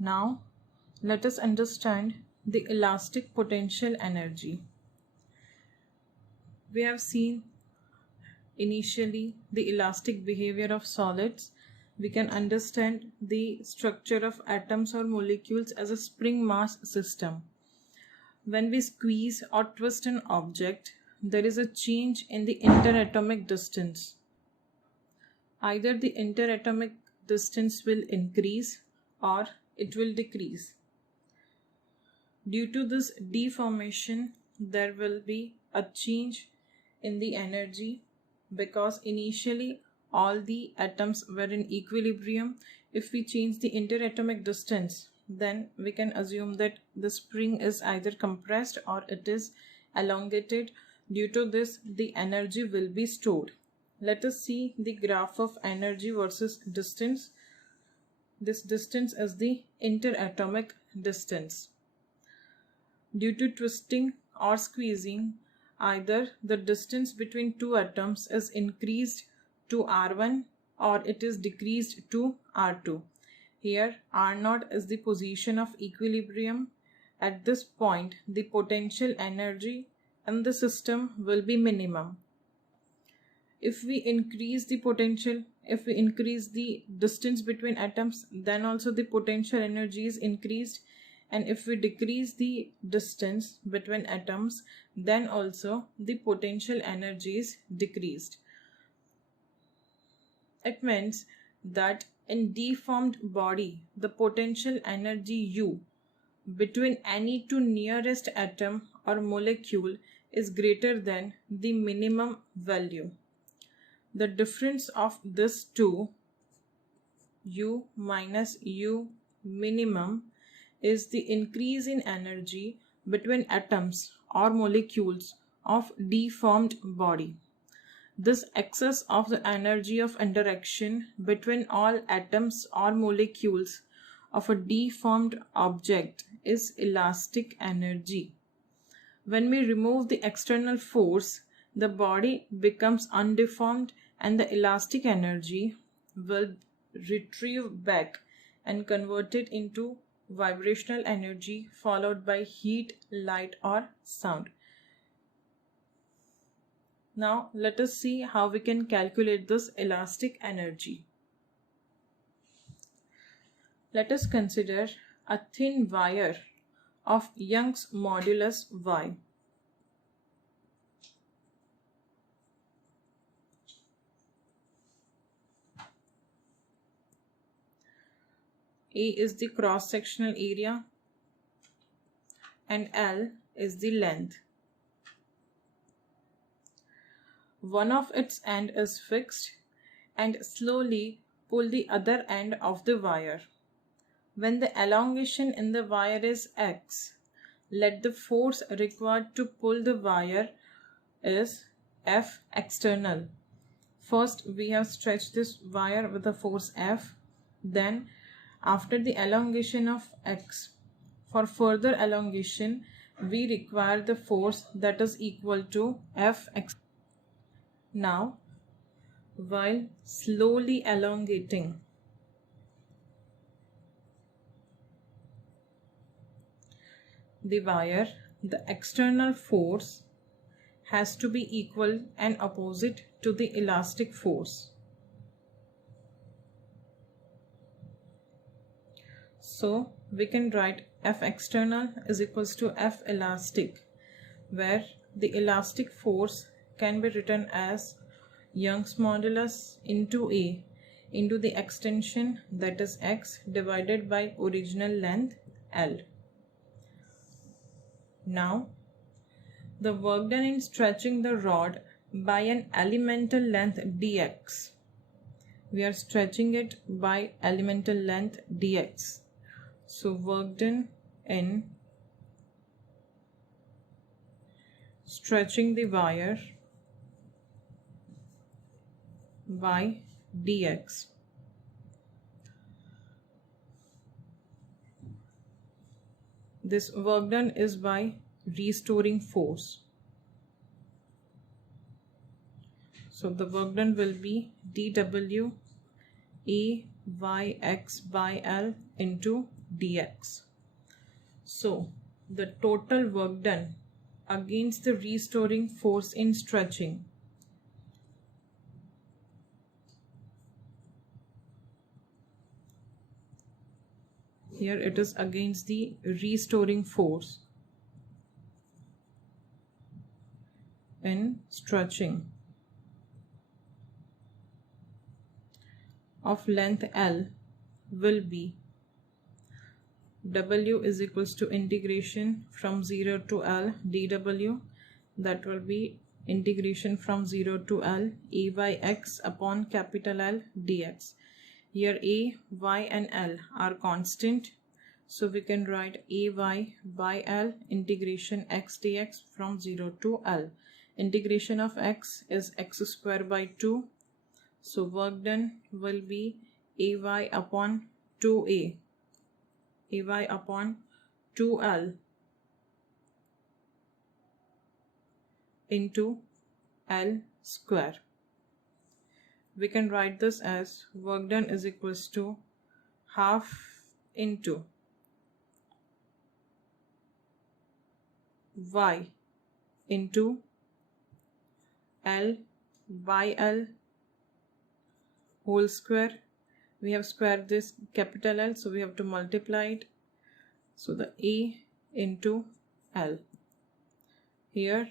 Now, let us understand the elastic potential energy. We have seen initially the elastic behavior of solids. We can understand the structure of atoms or molecules as a spring mass system. When we squeeze or twist an object, there is a change in the interatomic distance. Either the interatomic distance will increase or it will decrease. Due to this deformation, there will be a change in the energy because initially all the atoms were in equilibrium. If we change the interatomic distance, then we can assume that the spring is either compressed or it is elongated. Due to this, the energy will be stored. Let us see the graph of energy versus distance. This distance is the interatomic distance. Due to twisting or squeezing, either the distance between two atoms is increased to R1 or it is decreased to R2. Here R0 is the position of equilibrium. At this point, the potential energy in the system will be minimum. If we increase the potential, if we increase the distance between atoms, then also the potential energy is increased. And if we decrease the distance between atoms, then also the potential energy is decreased. It means that in deformed body, the potential energy U between any two nearest atom or molecule is greater than the minimum value. The difference of this two, U minus U minimum, is the increase in energy between atoms or molecules of deformed body. This excess of the energy of interaction between all atoms or molecules of a deformed object is elastic energy. When we remove the external force, the body becomes undeformed and the elastic energy will retrieve back and convert it into vibrational energy followed by heat, light or sound. Now let us see how we can calculate this elastic energy. Let us consider a thin wire of Young's modulus Y. A is the cross-sectional area and L is the length. One of its end is fixed and slowly pull the other end of the wire. When the elongation in the wire is X, let the force required to pull the wire is F external. First we have stretched this wire with the force F, then after the elongation of X, for further elongation we require the force that is equal to Fx. Now, while slowly elongating, the wire, the external force has to be equal and opposite to the elastic force. So we can write F external is equals to F elastic, where the elastic force can be written as Young's modulus into A into the extension, that is X, divided by original length L. Now the work done in stretching the rod by an elemental length dx. We are stretching it by elemental length dx. So work done in stretching the wire by dx. This work done is by restoring force. So the work done will be dw A yx by L into dx. So the total work done against the restoring force in stretching here it is against the restoring force in stretching of length L will be W is equals to integration from 0 to L dW, that will be integration from 0 to L A by x upon capital L dx. Here A, y and L are constant, so we can write AY by L integration x dx from 0 to L. Integration of x is x square by 2, so work done will be AY upon 2A, AY upon 2L into L square. We can write this as work done is equals to half into y into L by L whole square. We have squared this capital L, so we have to multiply it. So the A into L. Here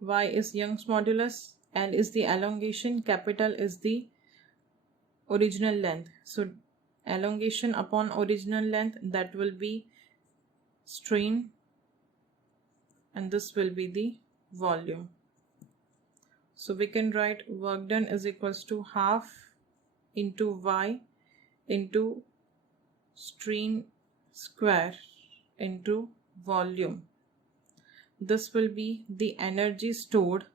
y is Young's modulus, L is the elongation, capital is the original length. So elongation upon original length, that will be strain, and this will be the volume. So we can write work done is equals to half into y into strain square into volume. This will be the energy stored,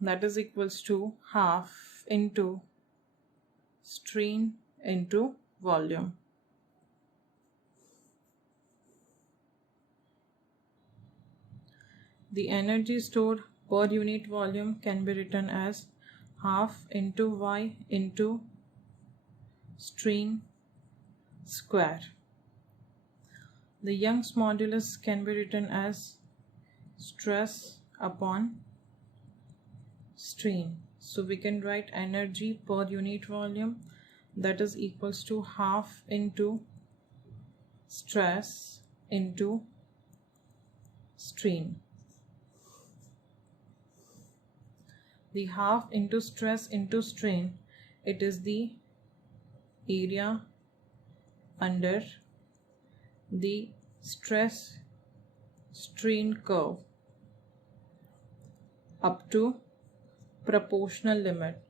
that is equals to half into strain into volume. The energy stored per unit volume can be written as half into y into strain square. The Young's modulus can be written as stress upon strain. So we can write energy per unit volume, that is equals to half into stress into strain. The half into stress into strain, it is the area under the stress strain curve up to proportional limit,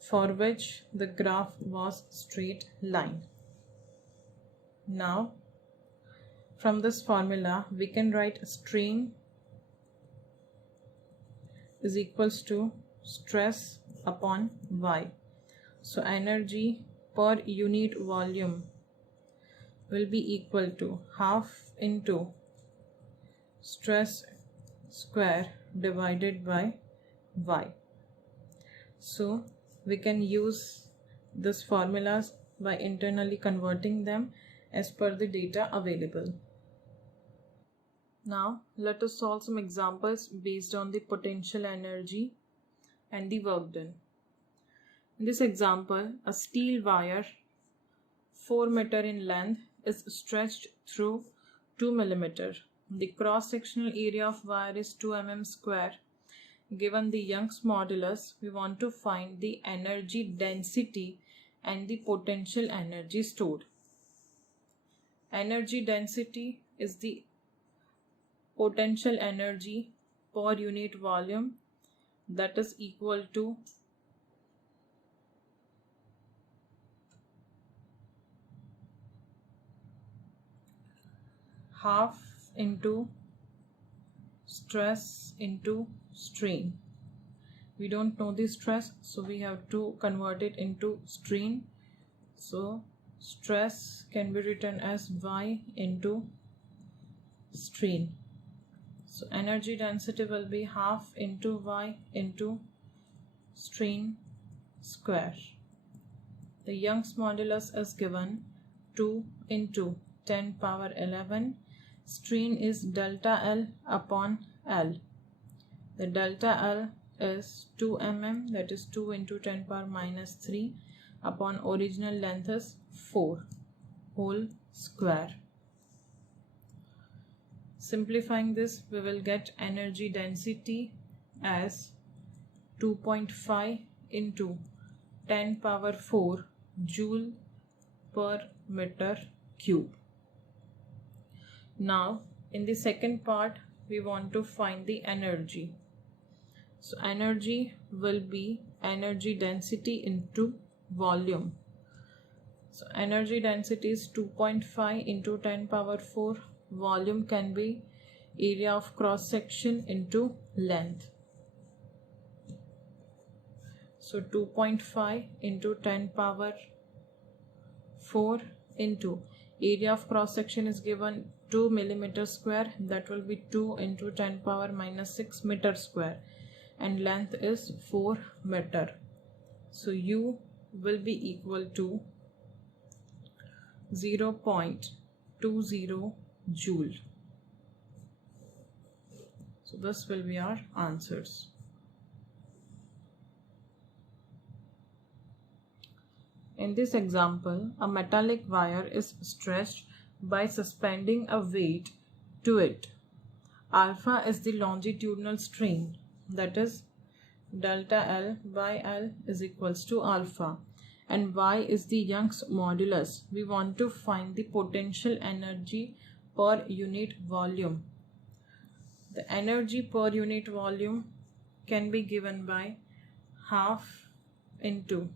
for which the graph was straight line. Now from this formula we can write strain is equals to stress upon y. So energy per unit volume will be equal to half into stress square divided by y. So we can use this formulas by internally converting them as per the data available. Now let us solve some examples based on the potential energy and the work done. In this example, a steel wire 4 meter in length is stretched through 2 millimeter. The cross-sectional area of wire is 2 mm square. Given the Young's modulus, we want to find the energy density and the potential energy stored. Energy density is the potential energy per unit volume, that is equal to half into stress into strain. We don't know the stress, so we have to convert it into strain. So stress can be written as y into strain. So energy density will be half into y into strain square. the Young's modulus is given 2 into 10 power 11. Strain is delta L upon L. The delta L is 2 mm, that is 2 into 10 power minus 3 upon original length is 4 whole square. Simplifying this, we will get energy density as 2.5 into 10 power 4 joule per meter cube. Now in the second part we want to find the energy. So energy will be energy density into volume. So energy density is 2.5 into 10 power 4. Volume can be area of cross section into length. So 2.5 into 10 power 4 into area of cross section is given 2 millimeter square, that will be 2 into 10 power minus 6 meter square, and length is 4 meter. So U will be equal to 0.20 joule. So this will be our answers. In this example, a metallic wire is stretched by suspending a weight to it. Alpha is the longitudinal strain, that is delta L by L is equals to alpha, and Y is the Young's modulus. We want to find the potential energy per unit volume. The energy per unit volume can be given by half into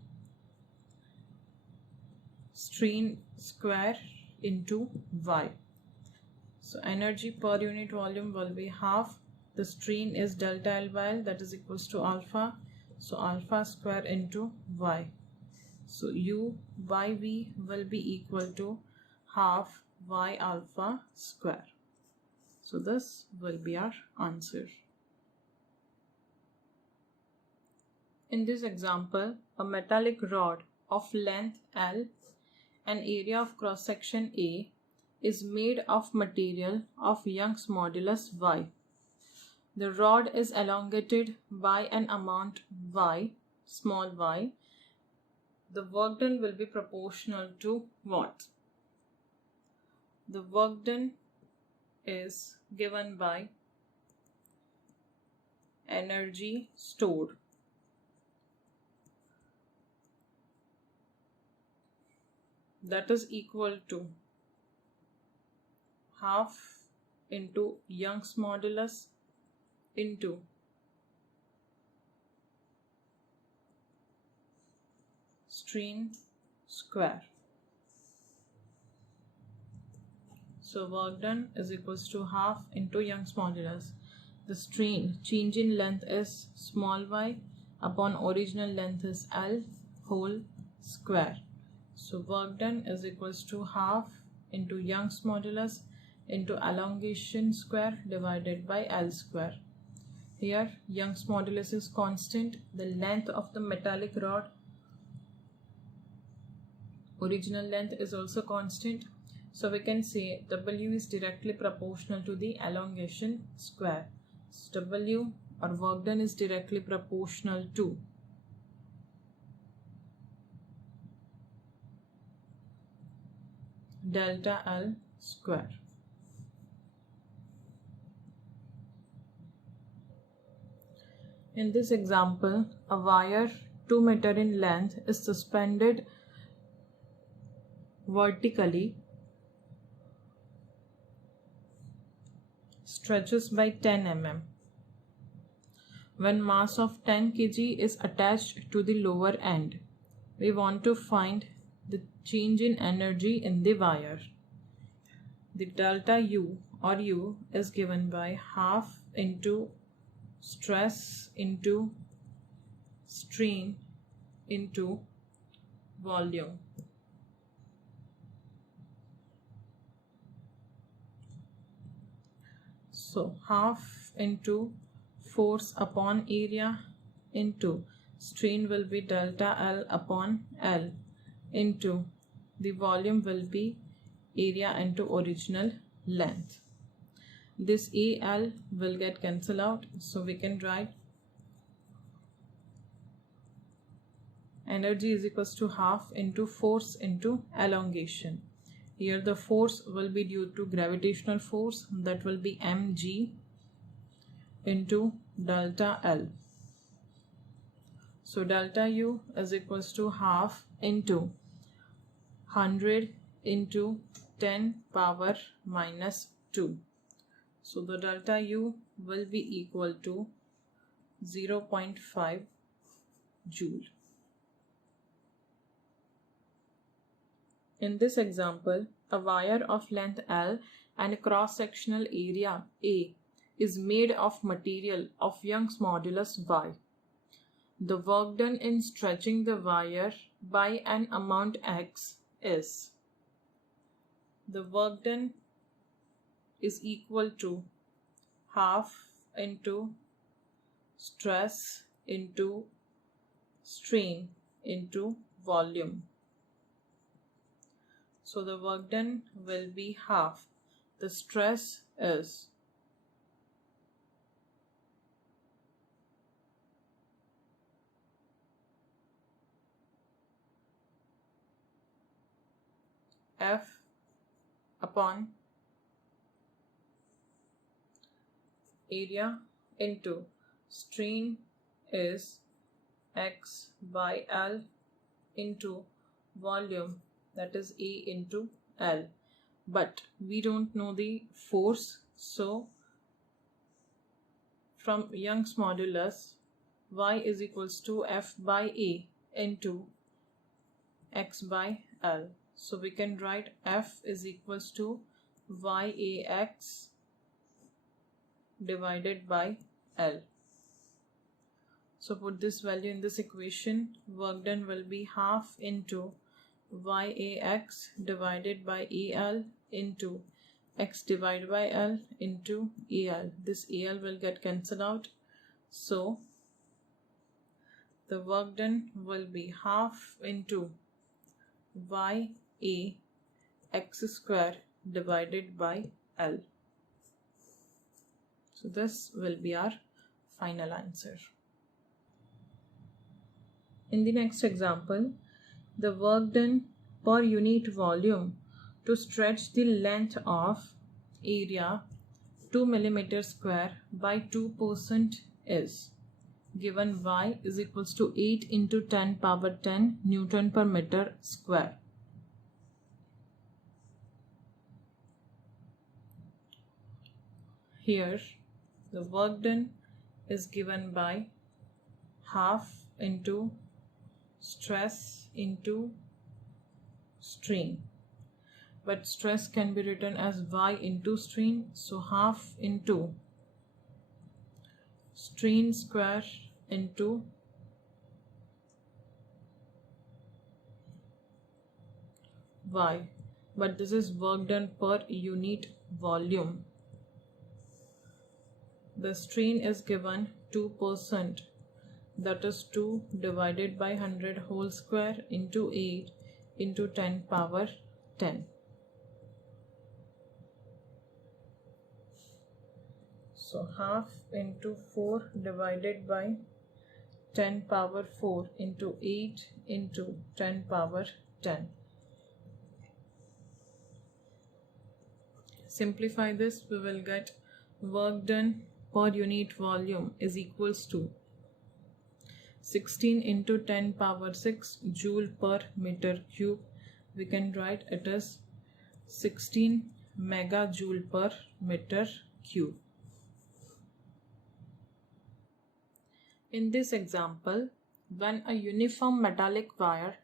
strain square into Y. So energy per unit volume will be half. The strain is delta L by L, that is equals to alpha. So alpha square into Y. So U by V will be equal to half Y alpha square. So this will be our answer. In this example, a metallic rod of length L and area of cross section A is made of material of Young's modulus Y. The rod is elongated by an amount Y, small y. The work done will be proportional to what? The work done is given by energy stored. That is equal to half into Young's modulus into strain square. So work done is equals to half into Young's modulus. The strain change in length is small y upon original length is L whole square. So work done is equals to half into Young's modulus into elongation square divided by L square. Here Young's modulus is constant. The length of the metallic rod, original length, is also constant. So we can say W is directly proportional to the elongation square. So W or work done is directly proportional to delta L square. In this example, a wire 2 meter in length is suspended vertically, stretches by 10 mm. When mass of 10 kg is attached to the lower end, we want to find the change in energy in the wire. The delta U or U is given by half into stress into strain into volume. So half into force upon area into strain will be delta L upon L. into the volume will be area into original length. This AL will get cancelled out, so we can write energy is equals to half into force into elongation. Here the force will be due to gravitational force, that will be mg into delta L. So delta U is equals to half into 100 into 10 power minus 2. So the delta U will be equal to 0.5 joule. In this example, a wire of length L and a cross-sectional area A is made of material of Young's modulus Y. The work done in stretching the wire by an amount X is, the work done is equal to half into stress into strain into volume. So the work done will be half. The stress is F upon area into strain is X by L into volume, that is A into L. But we don't know the force, so from Young's modulus, Y is equals to F by A into X by L. So we can write F is equals to YAX divided by L. So put this value in this equation. Work done will be half into YAX divided by AL into X divided by L into AL. This AL will get cancelled out. So the work done will be half into YA X square divided by L. So this will be our final answer. In the next example, the work done per unit volume to stretch the length of area 2 mm square by 2% is given Y is equals to 8 into 10 power 10 Newton per meter square. Here the work done is given by half into stress into strain, but stress can be written as Y into strain, so half into strain square into Y, but this is work done per unit volume. The strain is given 2%, that is 2 divided by 100 whole square into 8 into 10 power 10. So half into 4 divided by 10 power 4 into 8 into 10 power 10. Simplify this, we will get work done per unit volume is equals to 16 into 10 power 6 joule per meter cube. We can write it as 16 megajoule per meter cube. In this example, when a uniform metallic wire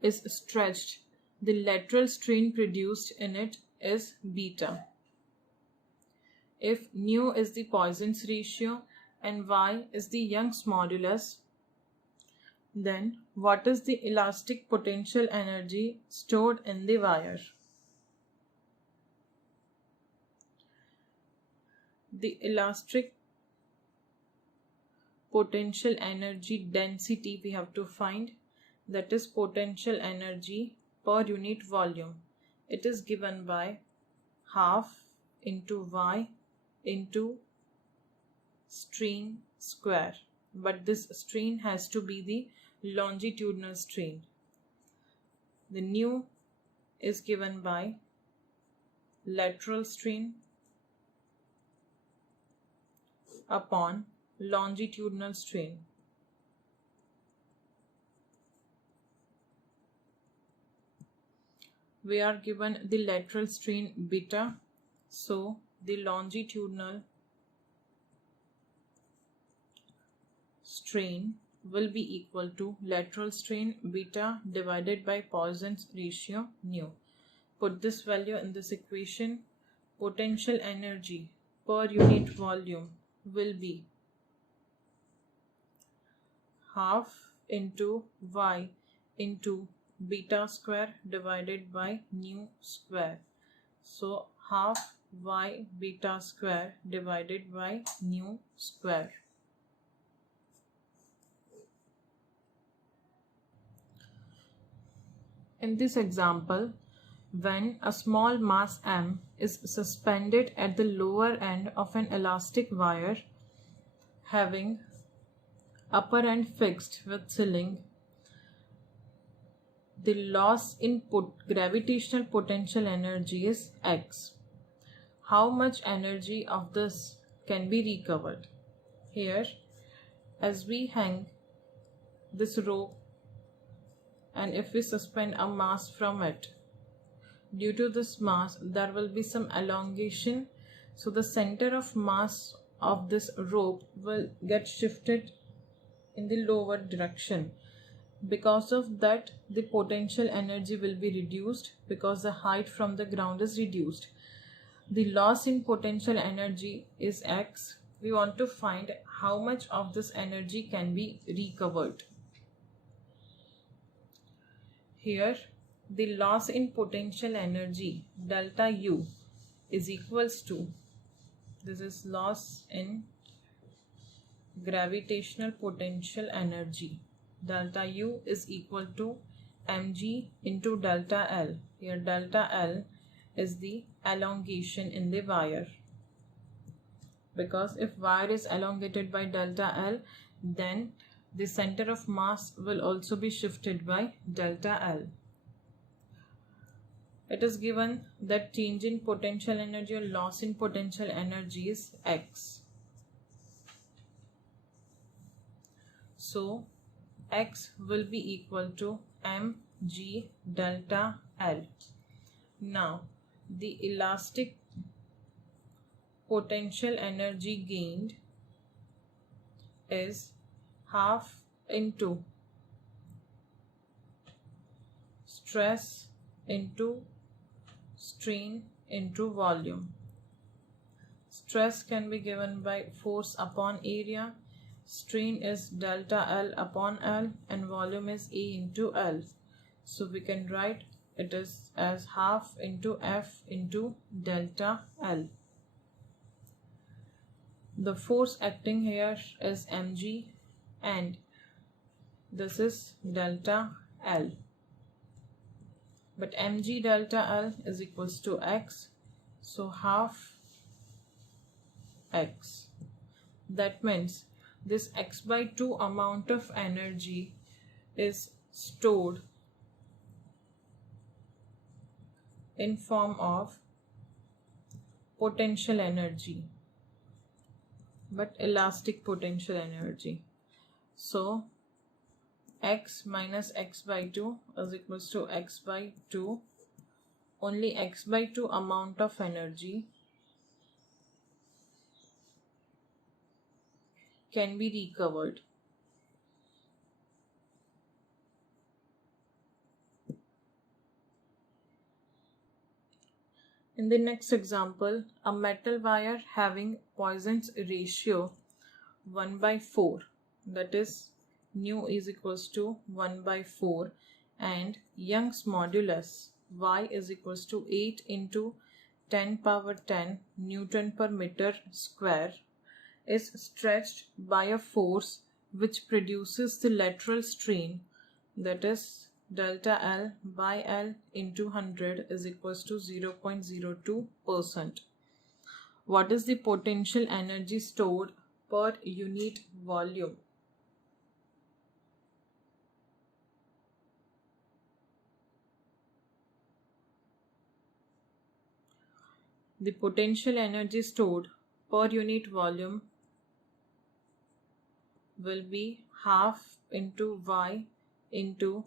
is stretched, the lateral strain produced in it is beta. If nu is the Poisson's ratio and Y is the Young's modulus, then what is the elastic potential energy stored in the wire? The elastic potential energy density we have to find. that is potential energy per unit volume. It is given by half into y into strain square, but this strain has to be the longitudinal strain. The nu is given by lateral strain upon longitudinal strain. We are given the lateral strain beta, so the longitudinal strain will be equal to lateral strain beta divided by Poisson's ratio nu. Put this value in this equation. Potential energy per unit volume will be half into y into beta square divided by nu square. So half y beta square divided by nu square. In this example, when a small mass m is suspended at the lower end of an elastic wire having upper end fixed with ceiling, the loss in gravitational potential energy is x. How much energy of this can be recovered? Here, as we hang this rope and if we suspend a mass from it, due to this mass there will be some elongation, so the center of mass of this rope will get shifted in the lower direction. Because of that, the potential energy will be reduced because the height from the ground is reduced. The loss in potential energy is x. We want to find how much of this energy can be recovered. Here, the loss in potential energy delta U is equals to, this is loss in gravitational potential energy. Delta U is equal to mg into delta L. Here delta L is the elongation in the wire. Because if wire is elongated by delta L, then the center of mass will also be shifted by delta L. It is given that change in potential energy or loss in potential energy is x. So x will be equal to mg delta L. Now the elastic potential energy gained is half into stress into strain into volume. Stress can be given by force upon area, strain is delta L upon L, and volume is A into L. So we can write it as half into F into delta L. The force acting here is mg and this is delta L. But mg delta L is equals to x, so half x. That means this x by 2 amount of energy is stored in form of potential energy, but elastic potential energy. So x minus x by 2 is equals to x by 2. Only x by 2 amount of energy can be recovered. In the next example, a metal wire having Poisson's ratio 1 by 4, that is nu is equals to 1 by 4, and Young's modulus y is equals to 8 into 10 power 10 Newton per meter square, is stretched by a force which produces the lateral strain that is delta L by L into 100 is equals to 0.02%. What is the potential energy stored per unit volume? The potential energy stored per unit volume will be half into Y into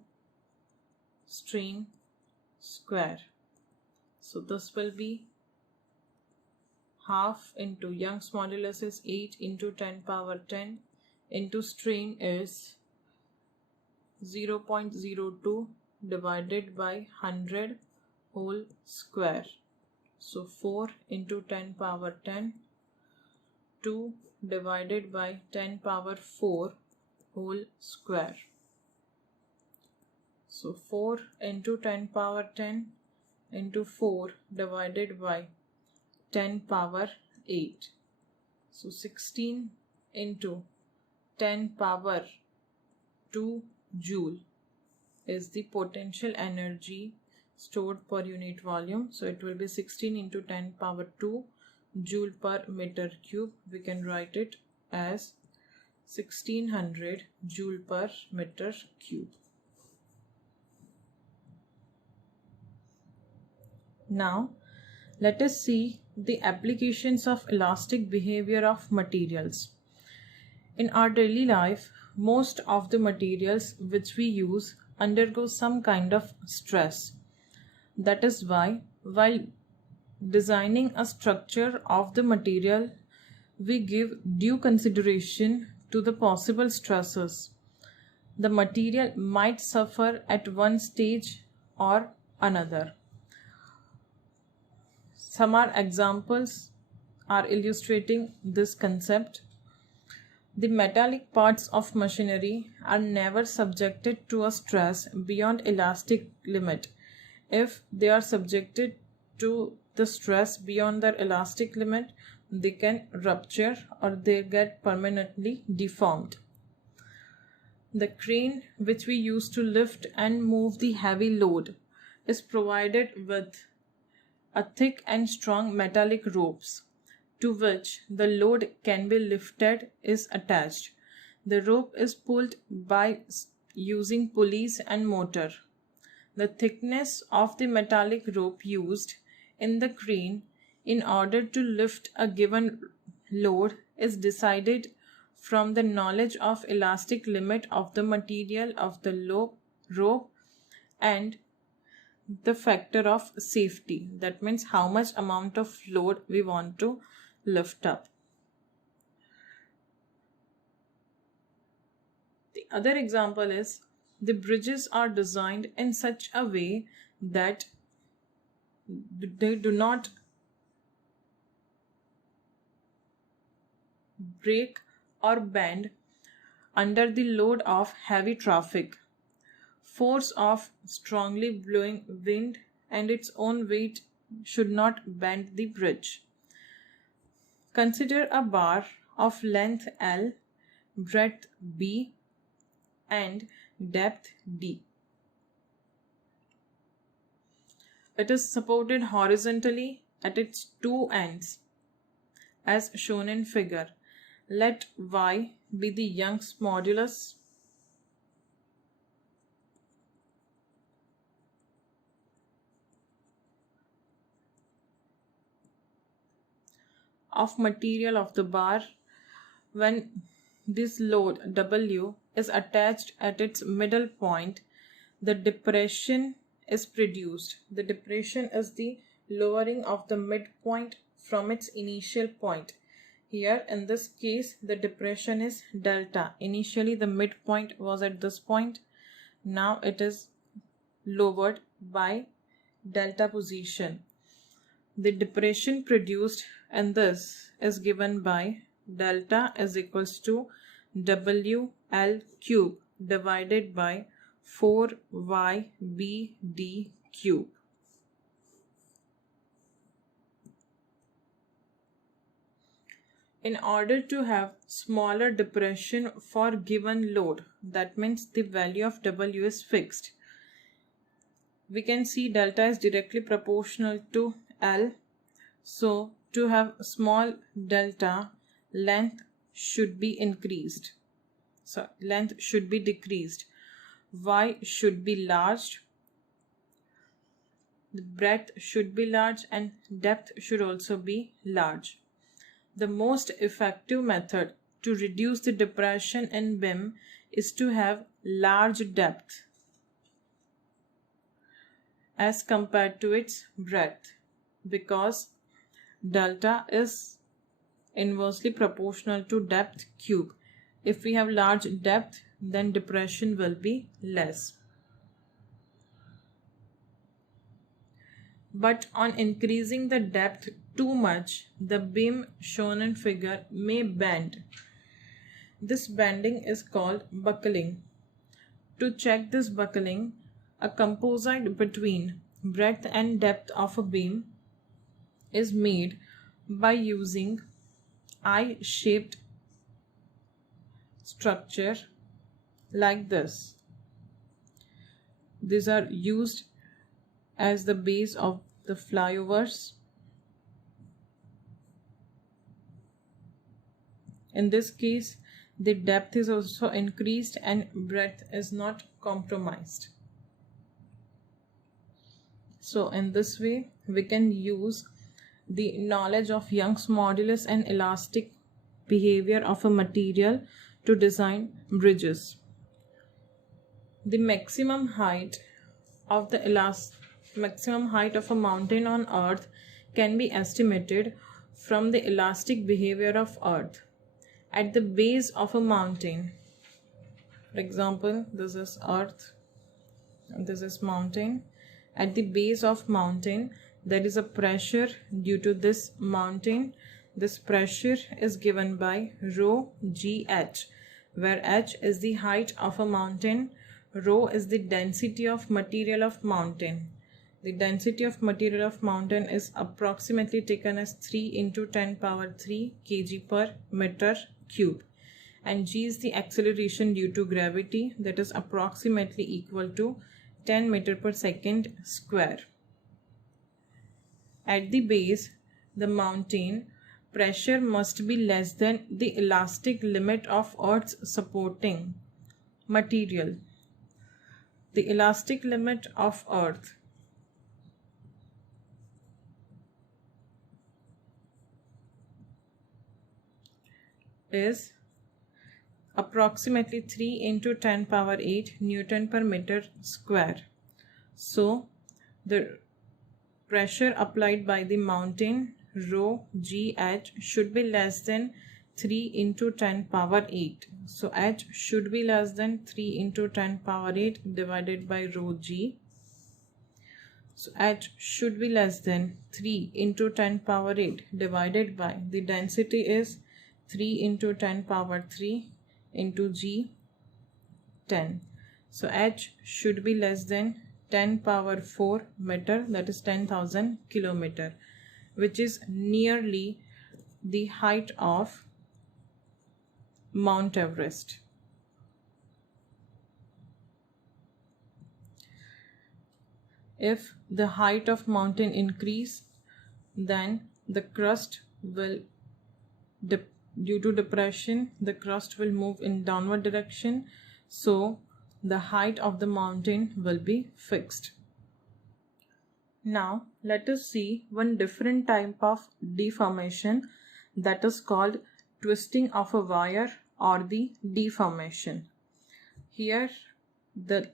strain square. So this will be half into Young's modulus is 8 into 10 power 10 into strain is 0.02 divided by 100 whole square. So 4 into 10 power 10, 2 divided by 10 power 4 whole square. So 4 into 10 power 10 into 4 divided by 10 power 8. So 16 into 10 power 2 joule is the potential energy stored per unit volume. So it will be 16 into 10 power 2 joule per meter cube. We can write it as 1600 joule per meter cube. Now let us see the applications of elastic behavior of materials. In our daily life, most of the materials which we use undergo some kind of stress. That is why, while designing a structure of the material, we give due consideration to the possible stresses the material might suffer at one stage or another. Some examples are illustrating this concept. The metallic parts of machinery are never subjected to a stress beyond elastic limit. If they are subjected to the stress beyond their elastic limit, they can rupture or they get permanently deformed. The crane which we use to lift and move the heavy load is provided with a thick and strong metallic ropes to which the load can be lifted is attached. The rope is pulled by using pulleys and motor. The thickness of the metallic rope used in the crane in order to lift a given load is decided from the knowledge of elastic limit of the material of the rope and the factor of safety. That means how much amount of load we want to lift up. The other example is the bridges are designed in such a way that they do not break or bend under the load of heavy traffic. Force of strongly blowing wind and its own weight should not bend the bridge. Consider a bar of length L, breadth B, and depth D. It is supported horizontally at its two ends, as shown in figure. Let Y be the Young's modulus of material of the bar. When this load W is attached at its middle point, the depression is produced. The depression is the lowering of the midpoint from its initial point. Here in this case the depression is delta. Initially the midpoint was at this point. Now it is lowered by delta position. The depression produced in this is given by delta is equals to WL cube divided by 4YBD cube. In order to have smaller depression for given load, That means the value of W is fixed. We can see delta is directly proportional to L. So to have small delta, length should be increased. So length should be decreased. Y should be large. The breadth should be large and depth should also be large. The most effective method to reduce the depression in beam is to have large depth as compared to its breadth, because delta is inversely proportional to depth cube. If we have large depth, then depression will be less. But on increasing the depth too much, the beam shown in figure may bend. This bending is called buckling. To check this buckling, a composite between breadth and depth of a beam is made by using I-shaped structure like this. These are used as the base of the flyovers. In this case, the depth is also increased and breadth is not compromised. So in this way, we can use the knowledge of Young's modulus and elastic behavior of a material to design bridges. The maximum height of a mountain on Earth can be estimated from the elastic behavior of Earth. At the base of a mountain, for example, this is Earth and this is mountain. At the base of mountain, there is a pressure due to this mountain. This pressure is given by rho GH, where h is the height of a mountain, rho is the density of material of mountain. The density of material of mountain is approximately taken as 3 into 10 power 3 kg per meter cube, and g is the acceleration due to gravity, that is approximately equal to 10 meter per second square. At the base, the mountain pressure must be less than the elastic limit of Earth's supporting material. The elastic limit of Earth is approximately 3 into 10 power 8 Newton per meter square. So the pressure applied by the mountain rho GH should be less than 3 into 10 power 8. So H should be less than 3 into 10 power 8 divided by rho G. So H should be less than 3 into 10 power 8 divided by the density is 3 into 10 power 3 into G 10. So H should be less than 10 power 4 meter, that is 10,000 kilometer, which is nearly the height of Mount Everest. If the height of mountain increase, then the crust will due to depression, the crust will move in downward direction, so the height of the mountain will be fixed. Now let us see one different type of deformation, that is called twisting of a wire or the deformation. Here the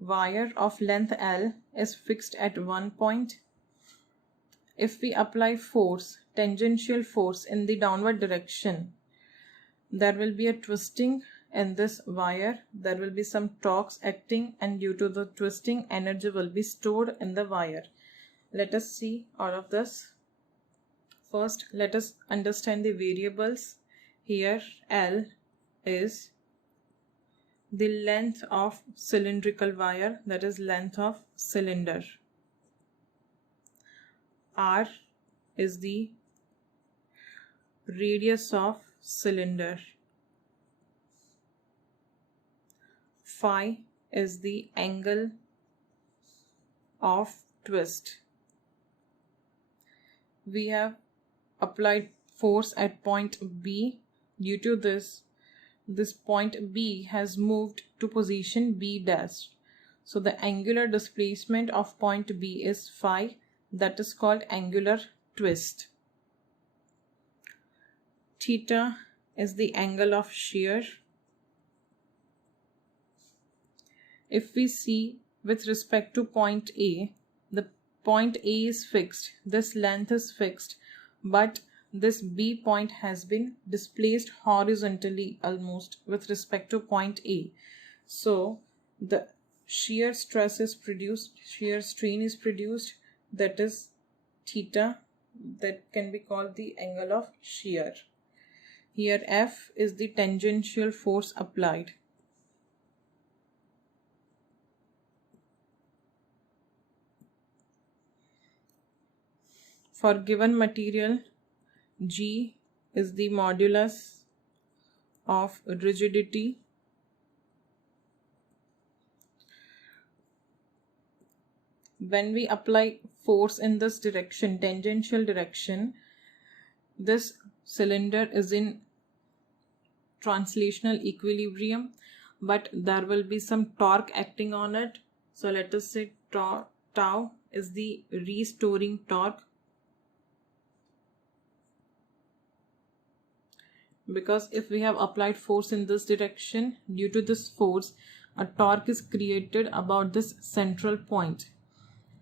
wire of length L is fixed at one point. If we apply force, tangential force in the downward direction, there will be a twisting in this wire. There will be some torques acting, and due to the twisting, energy will be stored in the wire. Let us see all of this. First, let us understand the variables. Here L is the length of cylindrical wire, that is length of cylinder. R is the radius of cylinder. phi is the angle of twist. We have applied force at point B. Due to this point B has moved to position B dash. So the angular displacement of point B is phi. That is called angular twist. Theta is the angle of shear. If we see with respect to point A, the point A is fixed, this length is fixed, but this B point has been displaced horizontally almost with respect to point A. So the shear stress is produced, shear strain is produced, that is theta, that can be called the angle of shear. Here F is the tangential force applied. For given material, G is the modulus of rigidity. When we apply force in this direction, tangential direction, this cylinder is in translational equilibrium, but there will be some torque acting on it. So let us say tau is the restoring torque. Because if we have applied force in this direction, due to this force, a torque is created about this central point.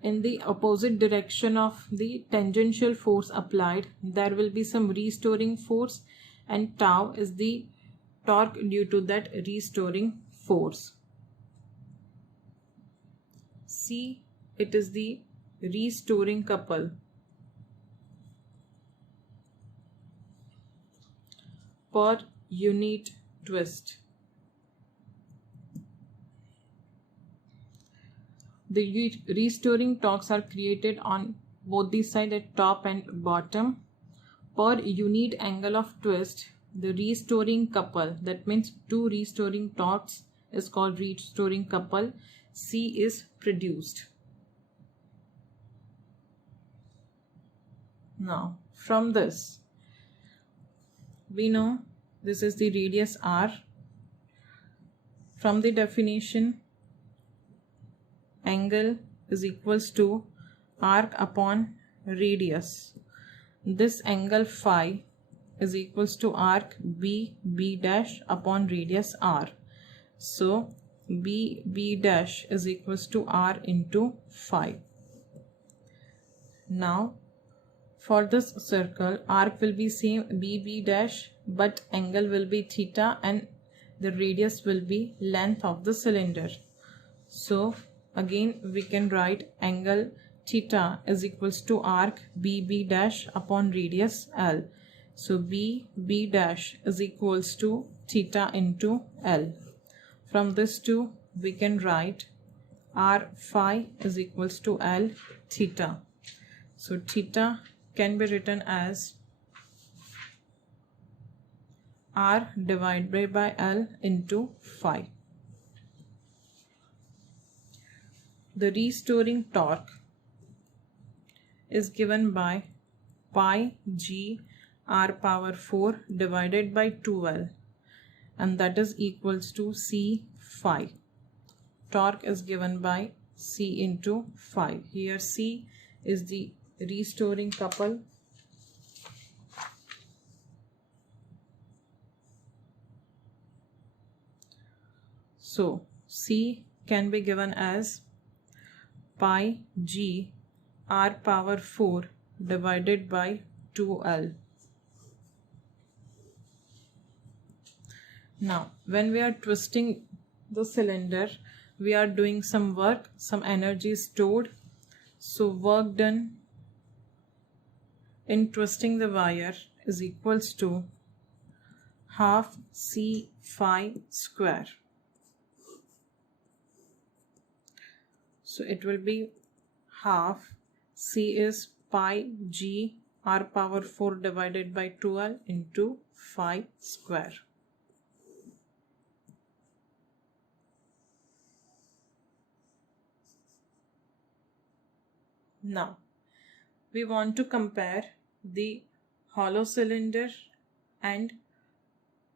In the opposite direction of the tangential force applied, there will be some restoring force, and tau is the torque due to that restoring force. C, it is the restoring couple. Per unit twist. The restoring torques are created on both the side at top and bottom. Per unit angle of twist, the restoring couple, that means two restoring torques, is called restoring couple, C is produced. Now from this we know this is the radius r. From the definition, angle is equals to arc upon radius. This angle phi is equals to arc B dash upon radius r. So B dash is equals to r into phi. Now for this circle, arc will be same B dash, but angle will be theta and the radius will be length of the cylinder. So again we can write angle theta is equals to arc B dash upon radius L. So B dash is equals to theta into L. From this two we can write r phi is equals to L theta. So theta can be written as r divided by L into phi. The restoring torque is given by pi g r power 4 divided by 2L, and that is equals to C phi. Torque is given by C into phi. Here C is the restoring couple. So C can be given as pi g r power 4 divided by 2L. Now when we are twisting the cylinder, we are doing some work, some energy stored. So work done in twisting the wire is equals to half C phi square. So it will be half C is pi g r power 4 divided by 2L into phi square. Now, we want to compare the hollow cylinder and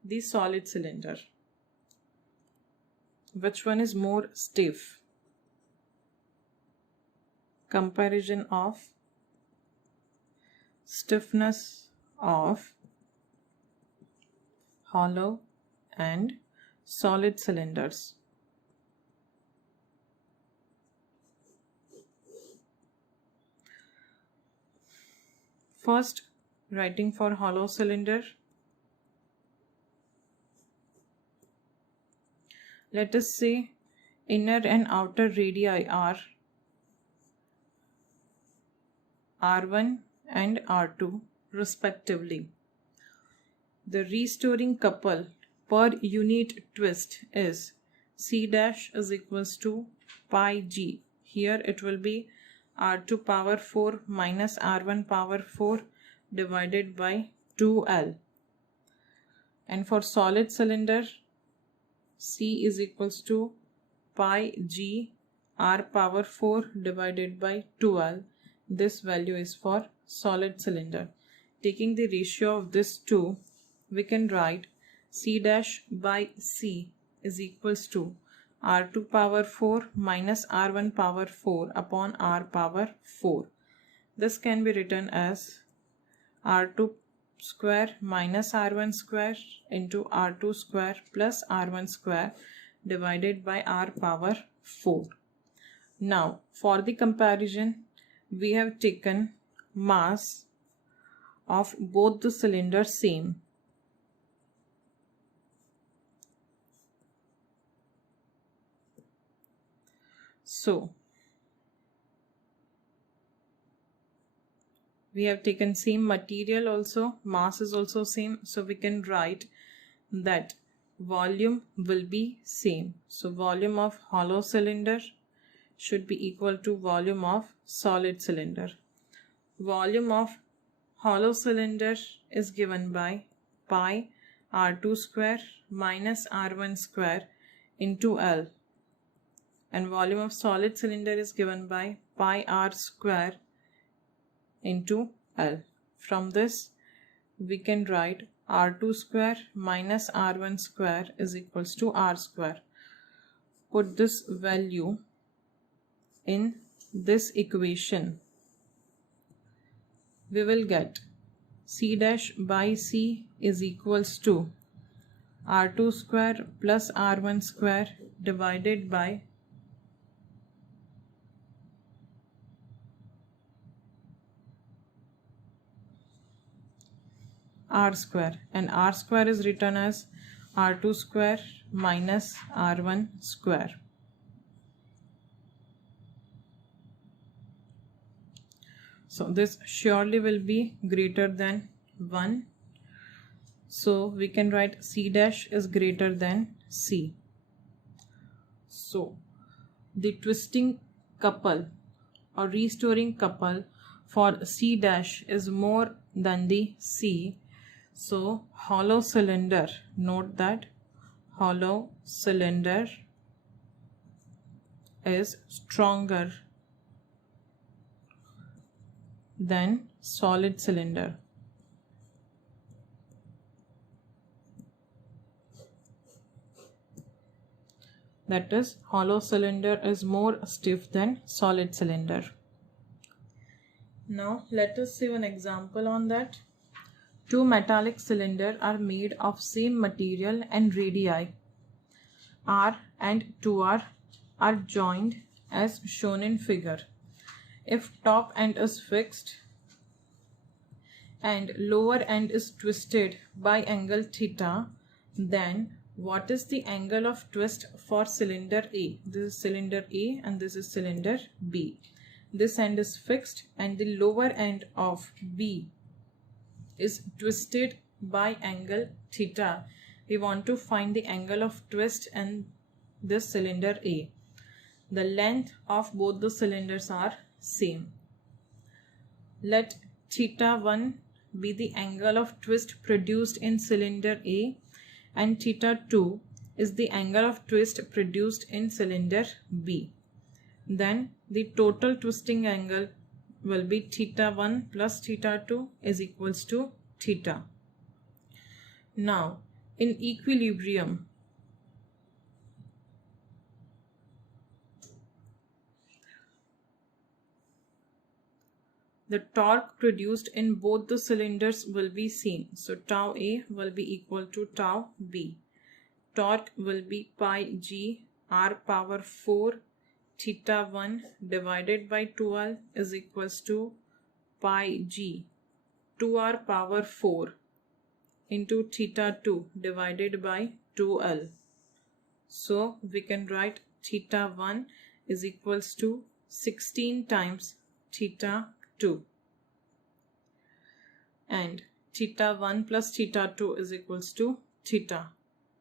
the solid cylinder. Which one is more stiff? Comparison of stiffness of hollow and solid cylinders. First, writing for hollow cylinder. Let us say inner and outer radii are R1 and R2 respectively. The restoring couple per unit twist is C dash is equals to pi g. Here it will be R2 power 4 minus R1 power 4 divided by 2L. And for solid cylinder, C is equals to pi g R power 4 divided by 2L. This value is for solid cylinder. Taking the ratio of this two, we can write C dash by C is equals to R2 power 4 minus R1 power 4 upon R power 4. This can be written as R2 square minus R1 square into R2 square plus R1 square divided by R power 4. Now, for the comparison, we have taken mass of both the cylinders same. So, we have taken same material also, mass is also same, so we can write that volume will be same. So, volume of hollow cylinder should be equal to volume of solid cylinder. Volume of hollow cylinder is given by pi R2 square minus R1 square into L, and volume of solid cylinder is given by pi R square into L. From this we can write R2 square minus R1 square is equals to R square. Put this value in this equation. We will get C dash by C is equals to R2 square plus R1 square divided by R square, and R square is written as R2 square minus R1 square. So this surely will be greater than 1. So we can write C dash is greater than C. So the twisting couple or restoring couple for C dash is more than the C. So hollow cylinder, note that hollow cylinder is stronger than solid cylinder. That is, hollow cylinder is more stiff than solid cylinder. Now let us see one example on that. Two metallic cylinders are made of same material and radii R and 2R are joined as shown in figure. If top end is fixed and lower end is twisted by angle theta, then what is the angle of twist for cylinder A? This is cylinder A and this is cylinder B. This end is fixed and the lower end of B is twisted by angle theta. We want to find the angle of twist in this cylinder A. The length of both the cylinders are same. Let theta 1 be the angle of twist produced in cylinder A and theta 2 is the angle of twist produced in cylinder B. Then the total twisting angle will be theta 1 plus theta 2 is equals to theta. Now, in equilibrium, the torque produced in both the cylinders will be same. So tau A will be equal to tau B. Torque will be pi g r power 4 theta 1 divided by 12 is equals to pi g 2r power 4 into theta 2 divided by 2l. So we can write theta 1 is equals to 16 times theta 2 and theta 1 plus theta 2 is equals to theta.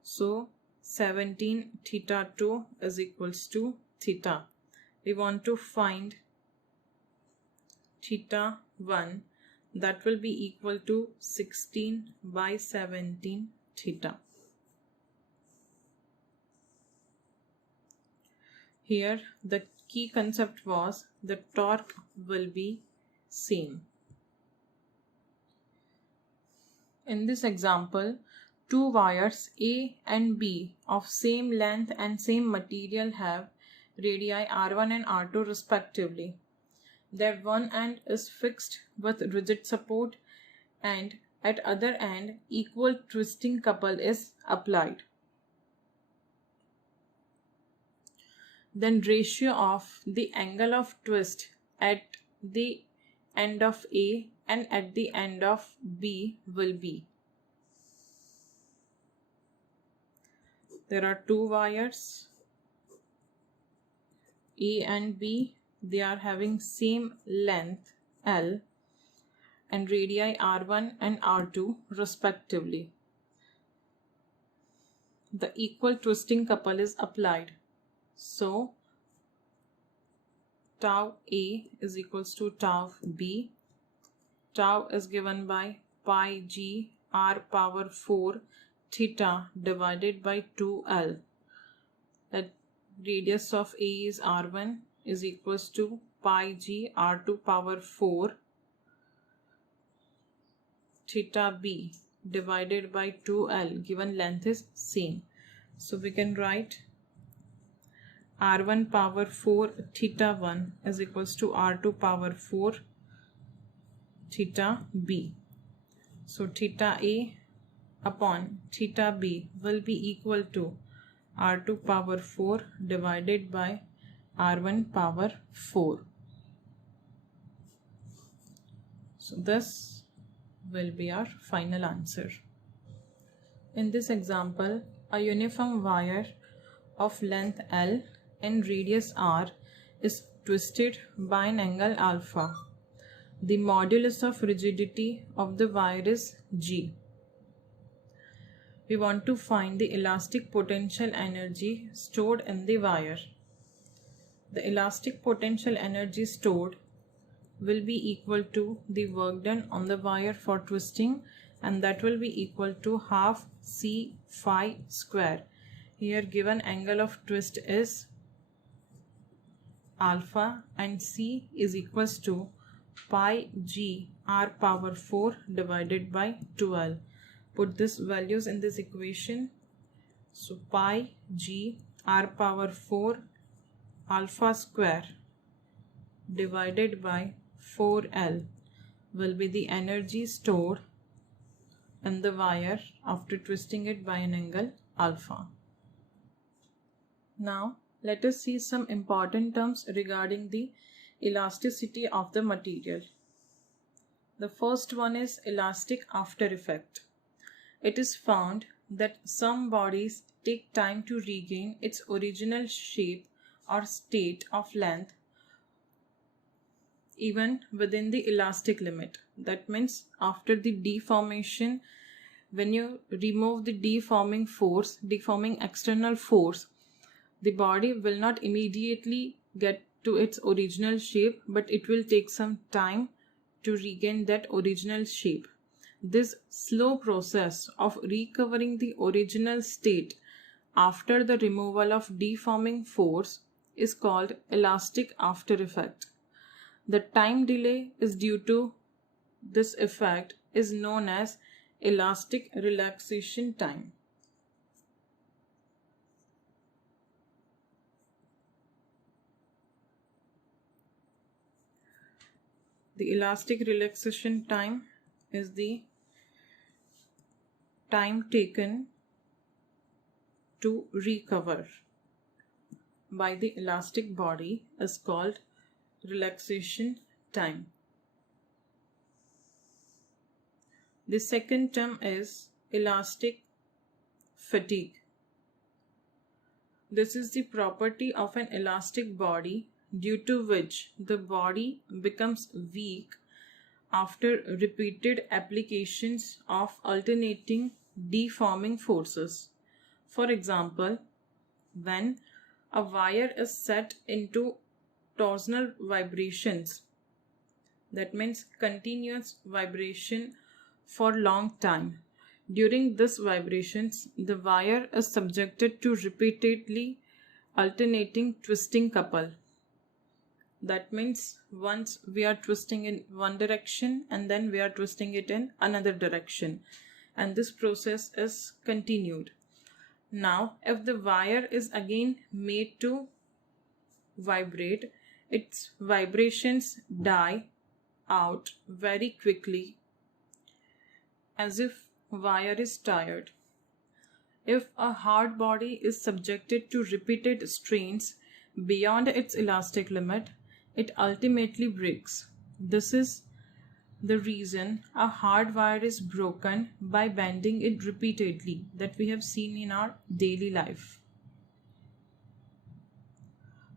So 17 theta 2 is equals to theta. We want to find theta 1, that will be equal to 16 by 17 theta. Here the key concept was the torque will be same. In this example, two wires A and B of same length and same material have radii R1 and R2 respectively. Their one end is fixed with rigid support and at other end equal twisting couple is applied. Then ratio of the angle of twist at the end of A and at the end of B will be. There are two wires A and B, they are having same length L and radii R1 and R2 respectively. The equal twisting couple is applied. So tau A is equals to tau B. Tau is given by pi g r power 4 theta divided by 2l. That radius of A is R1 is equals to pi g r2 power 4 theta b divided by 2l, given length is same. So we can write r1 power 4 theta 1 is equals to r2 power 4 theta b. So theta a upon theta b will be equal to r2 power 4 divided by r1 power 4. So this will be our final answer. In this example, a uniform wire of length L and radius R is twisted by an angle alpha. The modulus of rigidity of the wire is G. We want to find the elastic potential energy stored in the wire. The elastic potential energy stored will be equal to the work done on the wire for twisting, and that will be equal to half C phi square. Here given angle of twist is alpha and C is equals to pi g r power 4 divided by 12. Put these values in this equation. So pi g r power 4 alpha square divided by 4L will be the energy stored in the wire after twisting it by an angle alpha. Now let us see some important terms regarding the elasticity of the material. The first one is elastic after effect. It is found that some bodies take time to regain its original shape or state of length even within the elastic limit. That means after the deformation, when you remove the deforming external force, the body will not immediately get to its original shape, but it will take some time to regain that original shape. This slow process of recovering the original state after the removal of deforming force is called elastic after effect. The time delay is due to this effect is known as elastic relaxation time. The elastic relaxation time is the time taken to recover by the elastic body is called relaxation time. The second term is elastic fatigue. This is the property of an elastic body due to which the body becomes weak after repeated applications of alternating deforming forces. For example, when a wire is set into torsional vibrations, that means continuous vibration for long time. During this vibrations, the wire is subjected to repeatedly alternating twisting couple. That means once we are twisting in one direction and then we are twisting it in another direction, and this process is continued. Now, if the wire is again made to vibrate, its vibrations die out very quickly as if wire is tired. If a hard body is subjected to repeated strains beyond its elastic limit, it ultimately breaks. This is the reason a hard wire is broken by bending it repeatedly that we have seen in our daily life.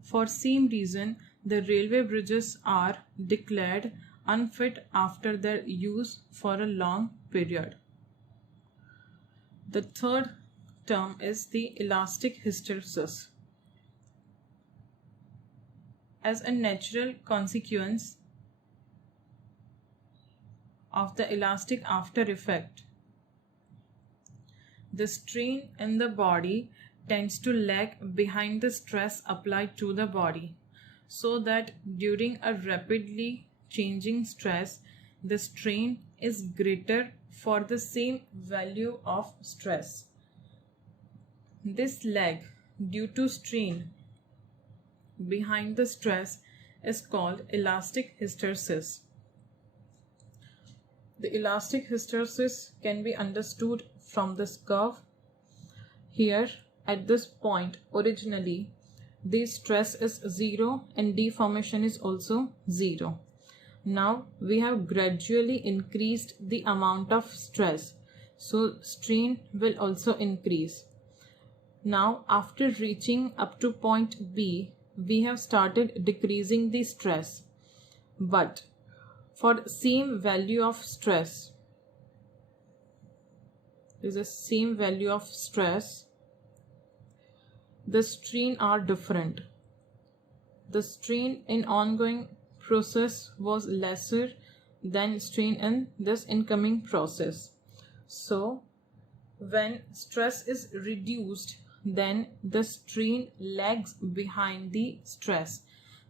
For same reason, the railway bridges are declared unfit after their use for a long period. The third term is the elastic hysteresis. As a natural consequence of the elastic after effect, the strain in the body tends to lag behind the stress applied to the body, so that during a rapidly changing stress, the strain is greater for the same value of stress. This lag due to strain behind the stress is called elastic hysteresis. The elastic hysteresis can be understood from this curve. Here at this point originally the stress is 0 and deformation is also 0. Now we have gradually increased the amount of stress, so strain will also increase. Now after reaching up to point B, we have started decreasing the stress, but for same value of stress, is the same value of stress, the strain are different. The strain in ongoing process was lesser than strain in this incoming process. So when stress is reduced, then the strain lags behind the stress.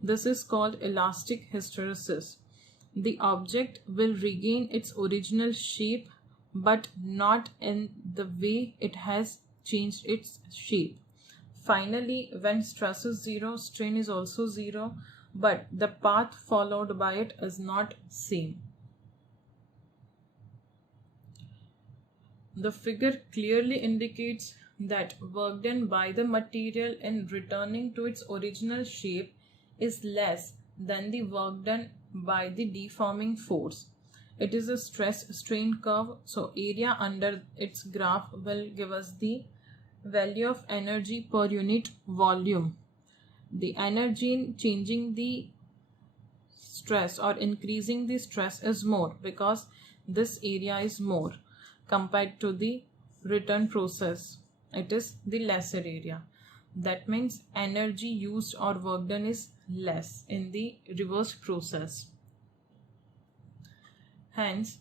This is called elastic hysteresis. The object will regain its original shape, but not in the way it has changed its shape. Finally, when stress is 0, strain is also 0, but the path followed by it is not same. The figure clearly indicates that work done by the material in returning to its original shape is less than the work done by the deforming force. It is a stress strain curve, so area under its graph will give us the value of energy per unit volume. The energy in changing the stress or increasing the stress is more because this area is more compared to the return process. It is the lesser area. That means energy used or work done is less in the reverse process. Hence,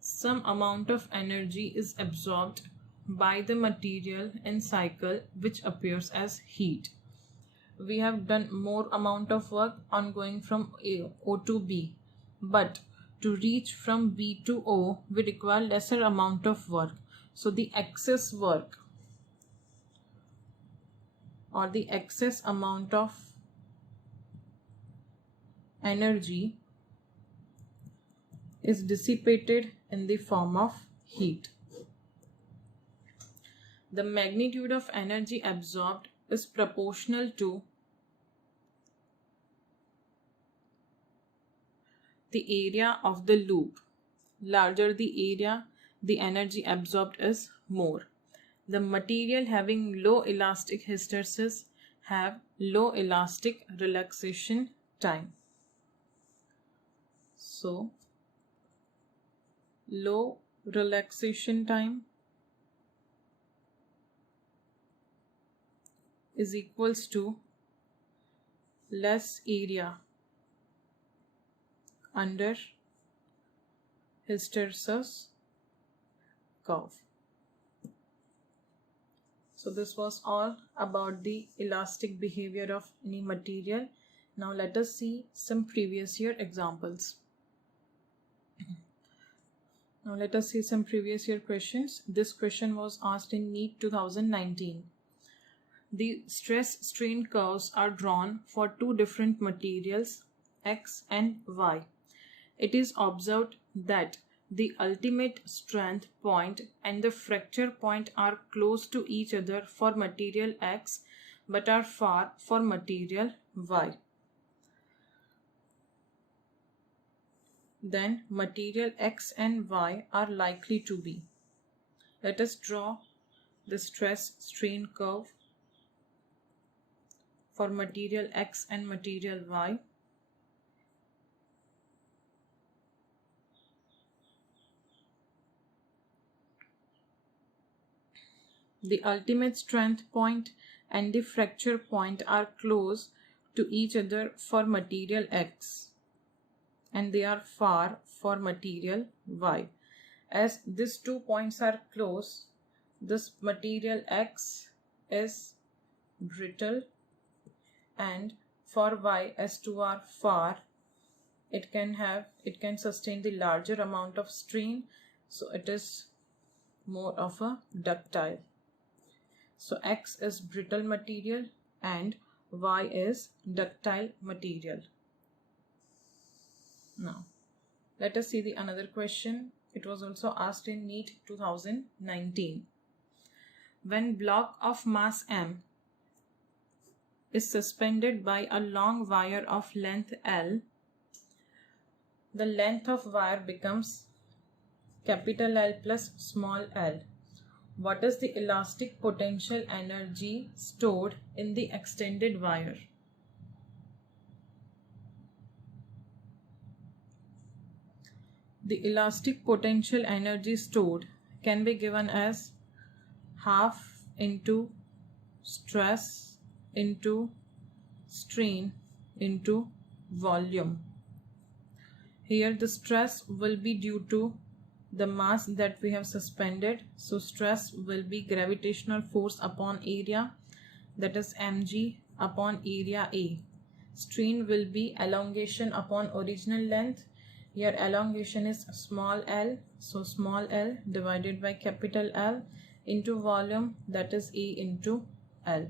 some amount of energy is absorbed by the material in cycle, which appears as heat. we have done more amount of work on going from O to B, but to reach from B to O we require lesser amount of work. So the excess work or the excess amount of energy is dissipated in the form of heat. The magnitude of energy absorbed is proportional to the area of the loop. Larger the area, the energy absorbed is more. The material having low elastic hysteresis have low elastic relaxation time. So, low relaxation time is equals to less area under hysteresis curve. So this was all about the elastic behavior of any material. Now let us see some previous year examples. Now let us see some previous year questions. This question was asked in NEET 2019. The stress strain curves are drawn for two different materials, X and Y. It is observed that the ultimate strength point and the fracture point are close to each other for material X but are far for material Y. Then material X and Y are likely to be. Let us draw the stress strain curve for material X and material Y. The ultimate strength point and the fracture point are close to each other for material X and they are far for material Y. As these 2 points are close, this material X is brittle and for Y as 2 are far, it can sustain the larger amount of strain, so it is more of a ductile. So X is brittle material and Y is ductile material. Now let us see the another question. It was also asked in NEET 2019. When block of mass M is suspended by a long wire of length L, the length of wire becomes capital L plus small l. What is the elastic potential energy stored in the extended wire? The elastic potential energy stored can be given as half into stress into strain into volume. Here the stress will be due to the mass that we have suspended. So stress will be gravitational force upon area, that is mg upon area A. Strain will be elongation upon original length. Here elongation is small l, so small l divided by capital L into volume, that is A into L.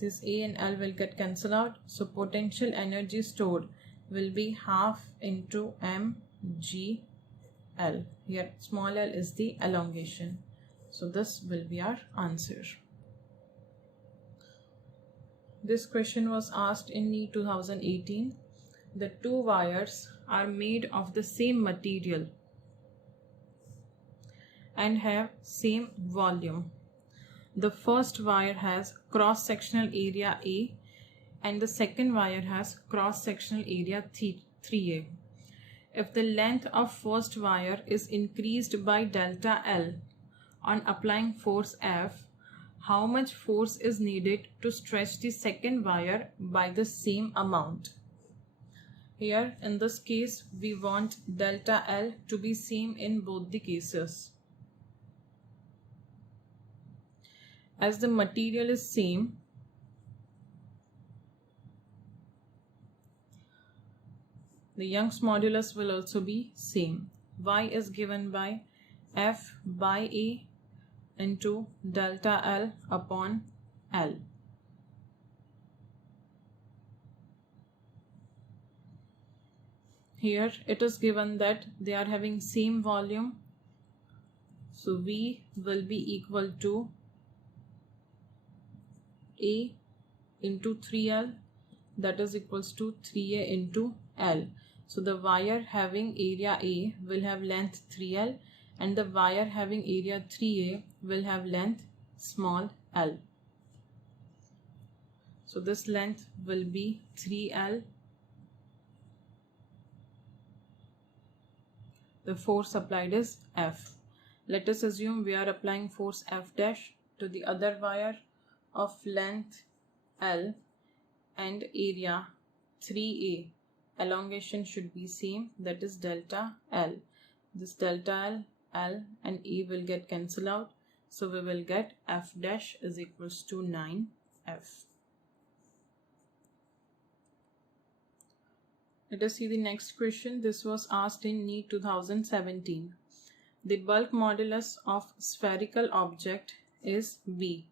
This A and L will get cancelled out, so potential energy stored will be half into mg L. Here small l is the elongation, so this will be our answer. This question was asked in NEET 2018. The two wires are made of the same material and have same volume. The first wire has cross-sectional area A and the second wire has cross-sectional area 3A. If the length of first wire is increased by delta L on applying force F, how much force is needed to stretch the second wire by the same amount? Here in this case we want delta L to be same in both the cases. As the material is same, The Young's modulus will also be same. Y is given by F by A into delta L upon L. Here it is given that they are having same volume, so V will be equal to A into 3L, that is equals to 3A into L. So the wire having area A will have length 3L and the wire having area 3A will have length small l. So this length will be 3L. The force applied is F. Let us assume we are applying force F dash to the other wire of length L and area 3A. Elongation should be same, that is delta L. This delta L and A will get cancelled out. So we will get F dash is equals to 9F. Let us see the next question. This was asked in NEET 2017. The bulk modulus of spherical object is B.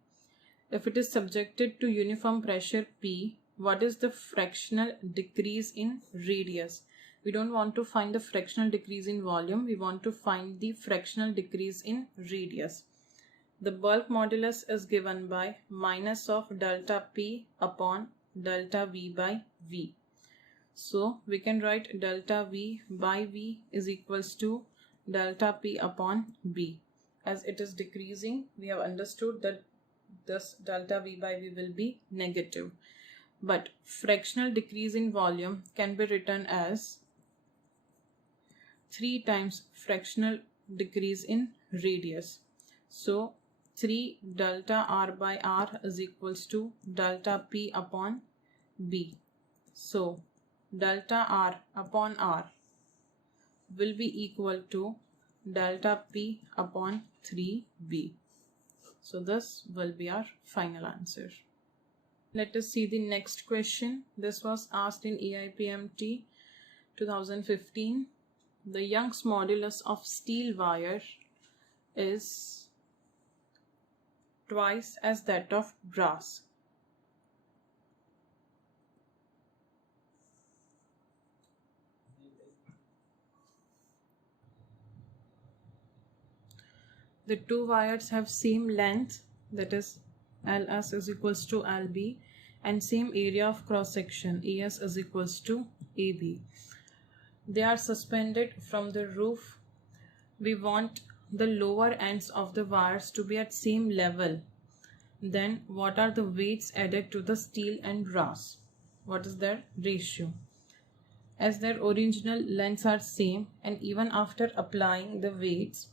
If it is subjected to uniform pressure P, what is the fractional decrease in radius? We don't want to find the fractional decrease in volume. We want to find the fractional decrease in radius. The bulk modulus is given by minus of delta P upon delta V by V. So we can write delta V by V is equals to delta P upon B. As it is decreasing, we have understood that this delta V by V will be negative. But fractional decrease in volume can be written as 3 times fractional decrease in radius. So 3 delta R by R is equals to delta P upon B. So delta R upon R will be equal to delta P upon 3B. So this will be our final answer. Let us see the next question. This was asked in AIPMT 2015. The Young's modulus of steel wire is twice as that of brass. The two wires have same length, that is LS is equals to LB, and same area of cross section, AS is equals to AB. They are suspended from the roof. We want the lower ends of the wires to be at same level. Then what are the weights added to the steel and brass? What is their ratio? As their original lengths are same, and even after applying the weights,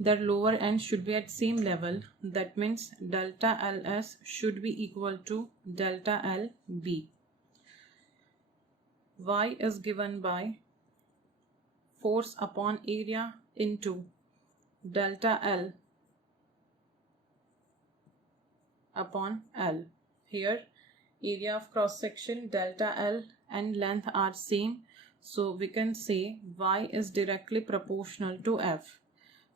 their lower end should be at same level. That means delta LS should be equal to delta LB. Y is given by force upon area into delta L upon L. Here area of cross section delta L and length are same, so we can say Y is directly proportional to F.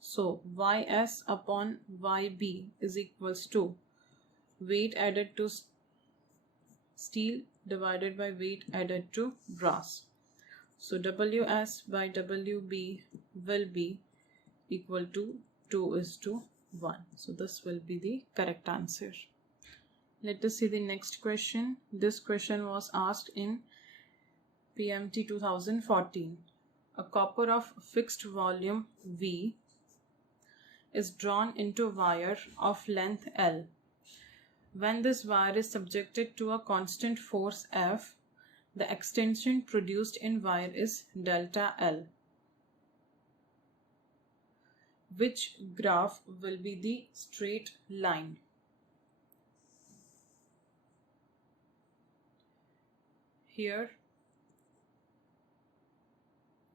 So Ys upon Yb is equals to weight added to steel divided by weight added to brass. So Ws by Wb will be equal to 2:1. So this will be the correct answer. Let us see the next question. This question was asked in PMT 2014. A copper of fixed volume V is drawn into wire of length L. When this wire is subjected to a constant force F, the extension produced in wire is delta L. Which graph will be the straight line? Here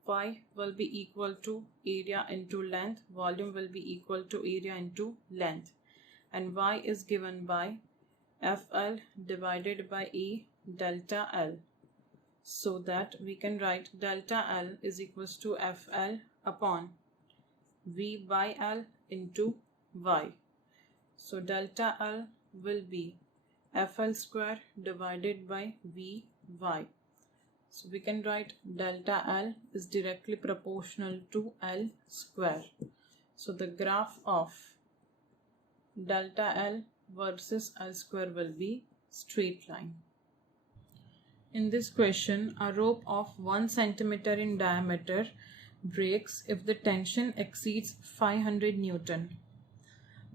Y will be equal to area into length, volume will be equal to area into length, and Y is given by FL divided by A delta L. so that we can write delta L is equals to FL upon V by L into Y. So delta L will be FL square divided by VY. So we can write delta L is directly proportional to L square. So the graph of delta L versus L square will be straight line. In this question, a rope of 1 centimeter in diameter breaks if the tension exceeds 500 Newton.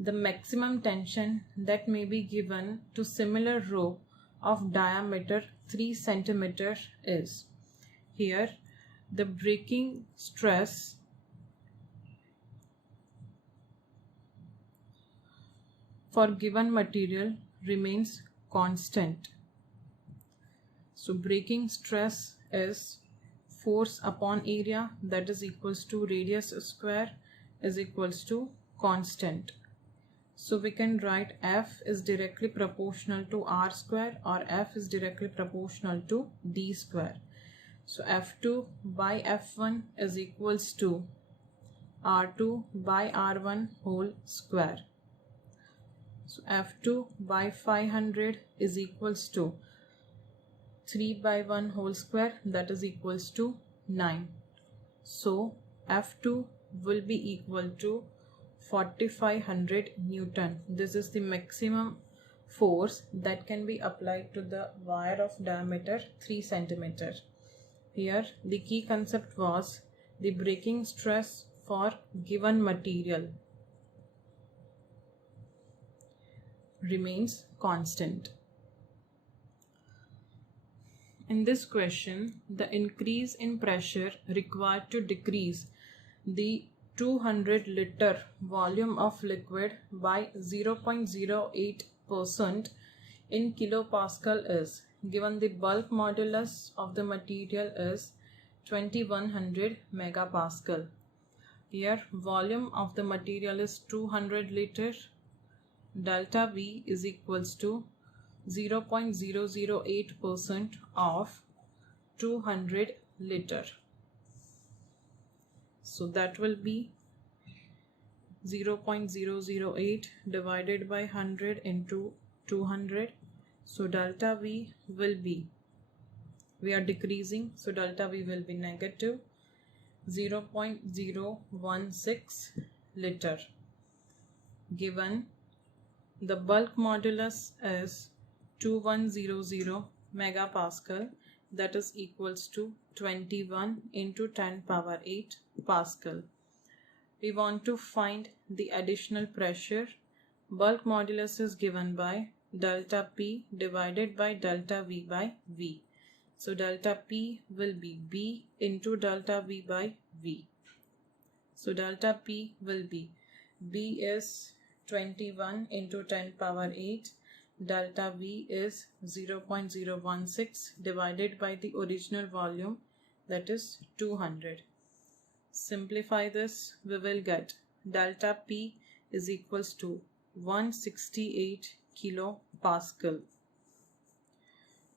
The maximum tension that may be given to similar rope of diameter 3 centimeter is. Here, the breaking stress for given material remains constant. So breaking stress is force upon area, that is equals to radius square is equals to constant. So we can write F is directly proportional to R square, or F is directly proportional to D square. So F2 by F1 is equals to R2 by R1 whole square. So F2 by 500 is equals to 3 by 1 whole square, that is equals to 9. So F2 will be equal to 4500 Newton. This is the maximum force that can be applied to the wire of diameter 3 centimeter. Here the key concept was the breaking stress for given material remains constant. In this question, the increase in pressure required to decrease the 200 liter volume of liquid by 0.08% in kilopascal is given. The bulk modulus of the material is 2100 megapascal. Here volume of the material is 200 liter. Delta V is equals to 0.008% of 200 liter. So that will be 0.008 divided by 100 into 200. So delta V will be, we are decreasing, so delta V will be negative 0.016 liter. Given the bulk modulus is 2100 megapascal, that is equals to 21 into 10 power 8 pascal. We want to find the additional pressure. Bulk modulus is given by delta P divided by delta V by V. So delta P will be B into delta V by V. So delta P will be, B is 21 into 10 power 8. Delta V is 0.016 divided by the original volume, that is 200. Simplify this, we will get delta P is equals to 168 kilopascal.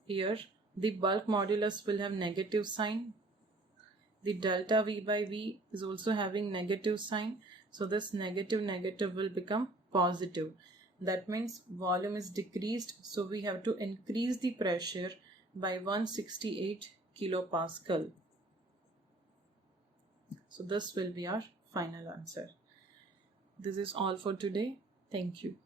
Here the bulk modulus will have negative sign. The delta V by V is also having negative sign. So this negative will become positive. That means volume is decreased. So we have to increase the pressure by 168 kilopascal. So this will be our final answer. This is all for today. Thank you.